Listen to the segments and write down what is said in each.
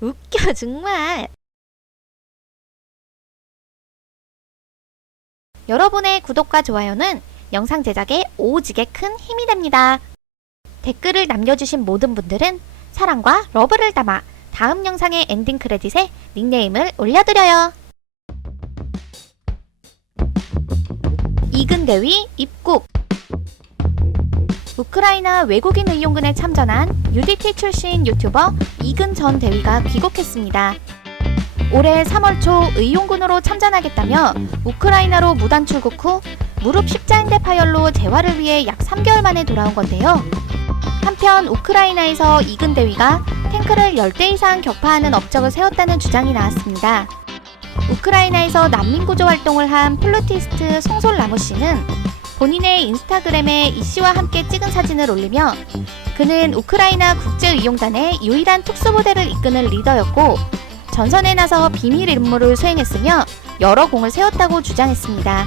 웃겨 정말. 여러분의 구독과 좋아요는 영상 제작에 오지게 큰 힘이 됩니다. 댓글을 남겨주신 모든 분들은 사랑과 러브를 담아 다음 영상의 엔딩 크레딧에 닉네임을 올려드려요. 이근대위 입국. 우크라이나 외국인 의용군에 참전한 UDT 출신 유튜버 이근 전 대위가 귀국했습니다. 올해 3월 초 의용군으로 참전하겠다며 우크라이나로 무단 출국 후 무릎 십자인대 파열로 재활을 위해 약 3개월 만에 돌아온 건데요. 한편 우크라이나에서 이근 대위가 탱크를 10대 이상 격파하는 업적을 세웠다는 주장이 나왔습니다. 우크라이나에서 난민구조 활동을 한 플루티스트 송솔나무 씨는 본인의 인스타그램에 이 씨와 함께 찍은 사진을 올리며 그는 우크라이나 국제의용단의 유일한 특수부대를 이끄는 리더였고 전선에 나서 비밀 임무를 수행했으며 여러 공을 세웠다고 주장했습니다.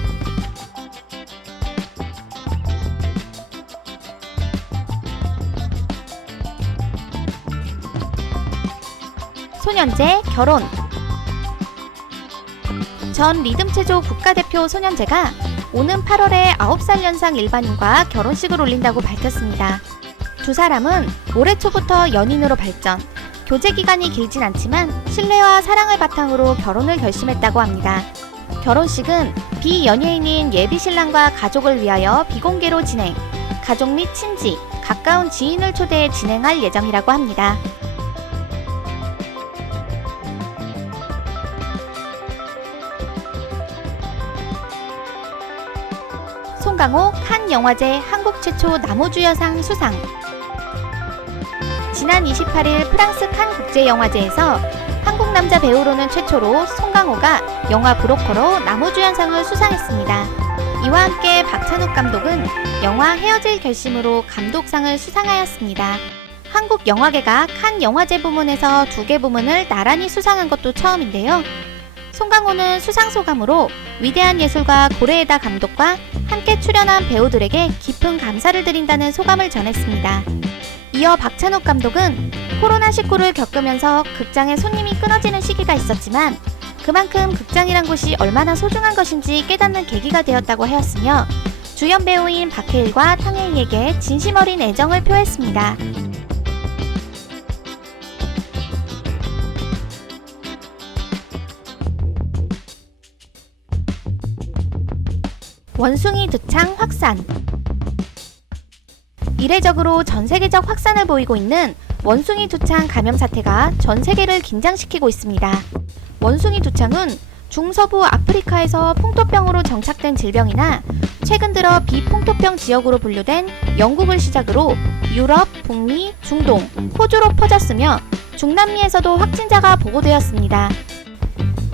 소년제 결혼. 전 리듬체조 국가대표 소년제가 오는 8월에 9살 연상 일반인과 결혼식을 올린다고 밝혔습니다. 두 사람은 올해 초부터 연인으로 발전, 교제 기간이 길진 않지만 신뢰와 사랑을 바탕으로 결혼을 결심했다고 합니다. 결혼식은 비연예인인 예비신랑과 가족을 위하여 비공개로 진행, 가족 및 친지, 가까운 지인을 초대해 진행할 예정이라고 합니다. 송강호 칸 영화제 한국 최초 나무주연상 수상. 지난 28일 프랑스 칸 국제영화제에서 한국 남자 배우로는 최초로 송강호가 영화 브로커로 나무주연상을 수상했습니다. 이와 함께 박찬욱 감독은 영화 헤어질 결심으로 감독상을 수상하였습니다. 한국 영화계가 칸 영화제 부문에서 2개 부문을 나란히 수상한 것도 처음인데요. 송강호는 수상 소감으로 위대한 예술가 고레에다 감독과 함께 출연한 배우들에게 깊은 감사를 드린다는 소감을 전했습니다. 이어 박찬욱 감독은 코로나19를 겪으면서 극장의 손님이 끊어지는 시기가 있었지만 그만큼 극장이란 곳이 얼마나 소중한 것인지 깨닫는 계기가 되었다고 하였으며 주연 배우인 박해일과 탕웨이에게 진심 어린 애정을 표했습니다. 원숭이 두창 확산. 이례적으로 전세계적 확산을 보이고 있는 원숭이 두창 감염 사태가 전 세계를 긴장시키고 있습니다. 원숭이 두창은 중서부 아프리카에서 풍토병으로 정착된 질병이나 최근 들어 비풍토병 지역으로 분류된 영국을 시작으로 유럽, 북미, 중동, 호주로 퍼졌으며 중남미에서도 확진자가 보고되었습니다.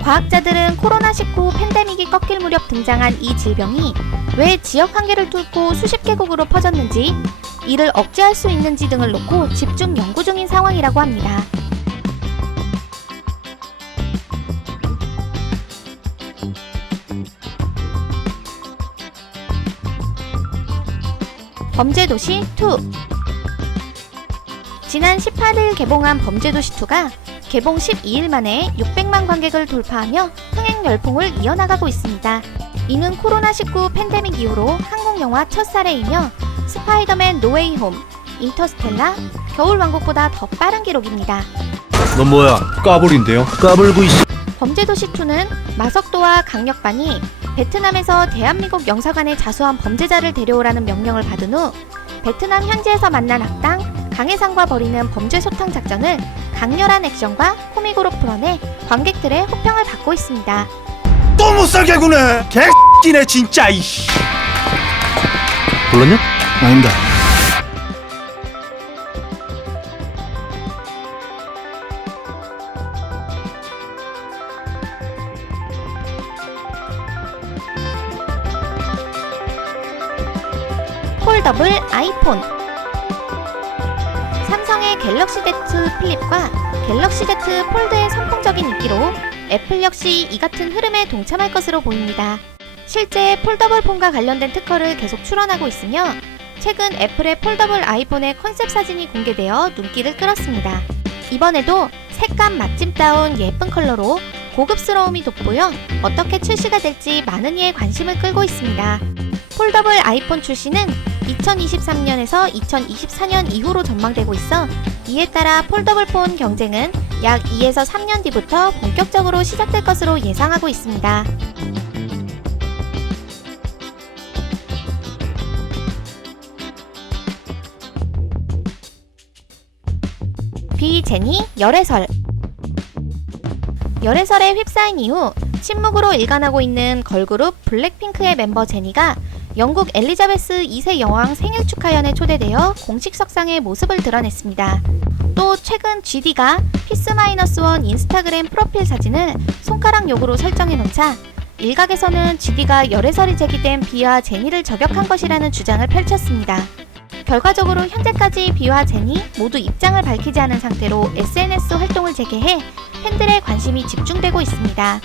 과학자들은 코로나19 팬데믹이 꺾일 무렵 등장한 이 질병이 왜 지역 한계를 뚫고 수십 개국으로 퍼졌는지, 이를 억제할 수 있는지 등을 놓고 집중 연구 중인 상황이라고 합니다. 범죄도시 2. 지난 18일 개봉한 범죄도시2가 개봉 12일 만에 600만 관객을 돌파하며 흥행 열풍을 이어나가고 있습니다. 이는 코로나19 팬데믹 이후로 한국 영화 첫 사례이며 스파이더맨 노웨이 홈, 인터스텔라, 겨울왕국보다 더 빠른 기록입니다. 넌 뭐야? 까불인데요? 까불고 있어. 범죄도시2는 마석도와 강력반이 베트남에서 대한민국 영사관에 자수한 범죄자를 데려오라는 명령을 받은 후 베트남 현지에서 만난 악당 강해상과 벌이는 범죄 소탕 작전을 강렬한 액션과 코믹으로 풀어내 관객들의 호평을 받고 있습니다. 또 못살겠구네. 개X끼네 진짜. 이씨. 불렀냐? 아닙니다. 폴더블 아이폰. 삼성의 갤럭시 Z 플립과 갤럭시 Z 폴드의 선풍적인 인기로 애플 역시 이 같은 흐름에 동참할 것으로 보입니다. 실제 폴더블 폰과 관련된 특허를 계속 출원하고 있으며 최근 애플의 폴더블 아이폰의 컨셉 사진이 공개되어 눈길을 끌었습니다. 이번에도 색감 맛집다운 예쁜 컬러로 고급스러움이 돋보여 어떻게 출시가 될지 많은 이의 관심을 끌고 있습니다. 폴더블 아이폰 출시는 2023년에서 2024년 이후로 전망되고 있어 이에 따라 폴더블 폰 경쟁은 약 2에서 3년 뒤부터 본격적으로 시작될 것으로 예상하고 있습니다. 비제니 열애설. 열애설에 휩싸인 이후 침묵으로 일관하고 있는 걸그룹 블랙핑크의 멤버 제니가 영국 엘리자베스 2세 여왕 생일 축하연에 초대되어 공식 석상의 모습을 드러냈습니다. 또 최근 GD가 피스-1 인스타그램 프로필 사진을 손가락 욕으로 설정해 놓자 일각에서는 GD가 열애설이 제기된 비와 제니를 저격한 것이라는 주장을 펼쳤습니다. 결과적으로 현재까지 비와 제니 모두 입장을 밝히지 않은 상태로 SNS 활동을 재개해 팬들의 관심이 집중되고 있습니다.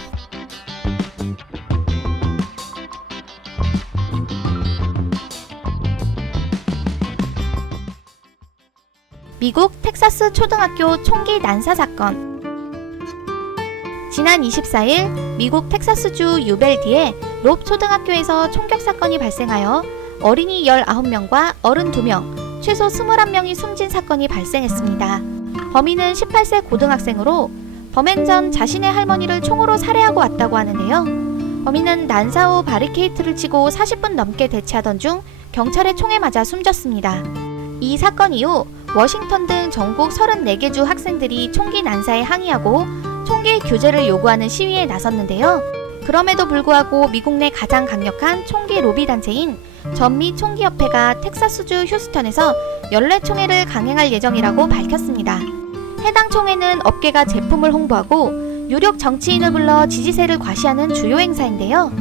미국 텍사스 초등학교 총기 난사 사건. 지난 24일 미국 텍사스주 유벨디의 롭 초등학교에서 총격 사건이 발생하여 어린이 19명과 어른 2명, 최소 21명이 숨진 사건이 발생했습니다. 범인은 18세 고등학생으로 범행 전 자신의 할머니를 총으로 살해하고 왔다고 하는데요. 범인은 난사 후 바리케이트를 치고 40분 넘게 대치하던 중 경찰의 총에 맞아 숨졌습니다. 이 사건 이후 워싱턴 등 전국 34개 주 학생들이 총기 난사에 항의하고 총기 규제를 요구하는 시위에 나섰는데요. 그럼에도 불구하고 미국 내 가장 강력한 총기 로비 단체인 전미 총기협회가 텍사스주 휴스턴에서 연례총회를 강행할 예정이라고 밝혔습니다. 해당 총회는 업계가 제품을 홍보하고 유력 정치인을 불러 지지세를 과시하는 주요 행사인데요.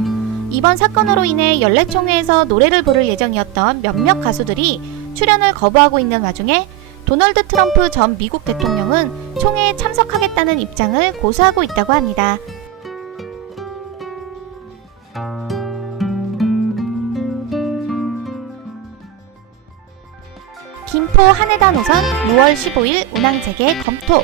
이번 사건으로 인해 연례총회에서 노래를 부를 예정이었던 몇몇 가수들이 출연을 거부하고 있는 와중에 도널드 트럼프 전 미국 대통령은 총회에 참석하겠다는 입장을 고수하고 있다고 합니다. 김포 하네다 노선 6월 15일 운항 재개 검토.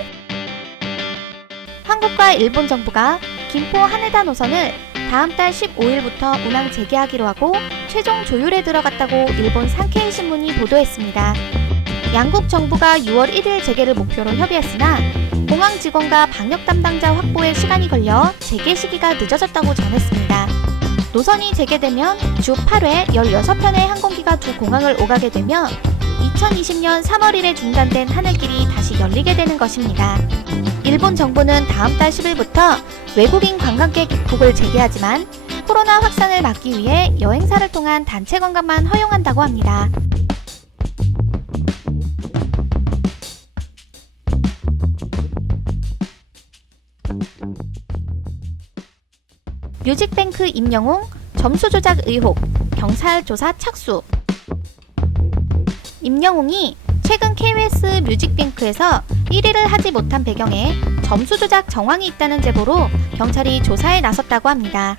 한국과 일본 정부가 김포 하네다 노선을 다음 달 15일부터 운항 재개하기로 하고 최종 조율에 들어갔다고 일본 산케이 신문이 보도했습니다. 양국 정부가 6월 1일 재개를 목표로 협의했으나 공항 직원과 방역 담당자 확보에 시간이 걸려 재개 시기가 늦어졌다고 전했습니다. 노선이 재개되면 주 8회 16편의 항공기가 두 공항을 오가게 되며 2020년 3월 1에 중단된 하늘길이 다시 열리게 되는 것입니다. 일본 정부는 다음 달 10일부터 외국인 관광객 입국을 재개하지만 코로나 확산을 막기 위해 여행사를 통한 단체 관광만 허용한다고 합니다. 뮤직뱅크 임영웅 점수 조작 의혹, 경찰 조사 착수. 임영웅이 최근 KBS 뮤직뱅크에서 1위를 하지 못한 배경에 점수 조작 정황이 있다는 제보로 경찰이 조사에 나섰다고 합니다.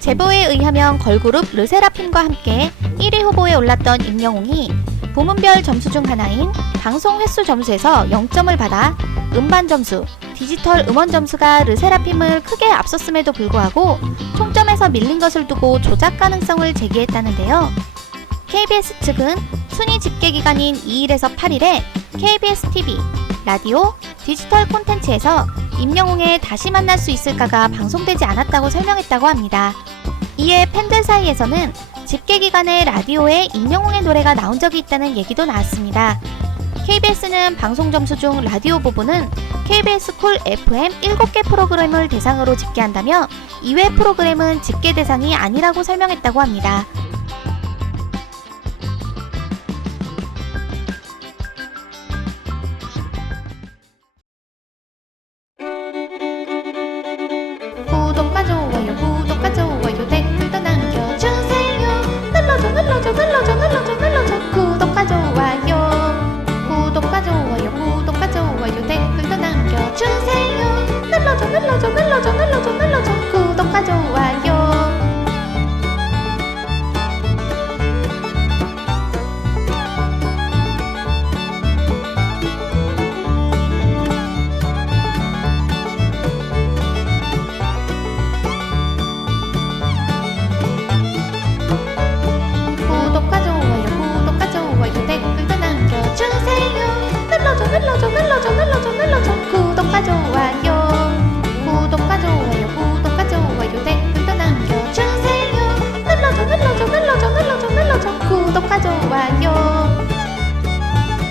제보에 의하면 걸그룹 르세라핌과 함께 1위 후보에 올랐던 임영웅이 부문별 점수 중 하나인 방송 횟수 점수에서 0점을 받아 음반 점수, 디지털 음원 점수가 르세라핌을 크게 앞섰음에도 불구하고 총점에서 밀린 것을 두고 조작 가능성을 제기했다는데요. KBS 측은 순위 집계 기간인 2일에서 8일에 KBS TV, 라디오, 디지털 콘텐츠에서 임영웅의 다시 만날 수 있을까가 방송되지 않았다고 설명했다고 합니다. 이에 팬들 사이에서는 집계 기간에 라디오에 임영웅의 노래가 나온 적이 있다는 얘기도 나왔습니다. KBS는 방송 점수 중 라디오 부분은 KBS 쿨 FM 7개 프로그램을 대상으로 집계한다며 이외 프로그램은 집계 대상이 아니라고 설명했다고 합니다. 구독과 좋아요 댓글도 남겨주세요. 눌러줘 구독과 좋아요 댓글도 남겨주세요. 눌러줘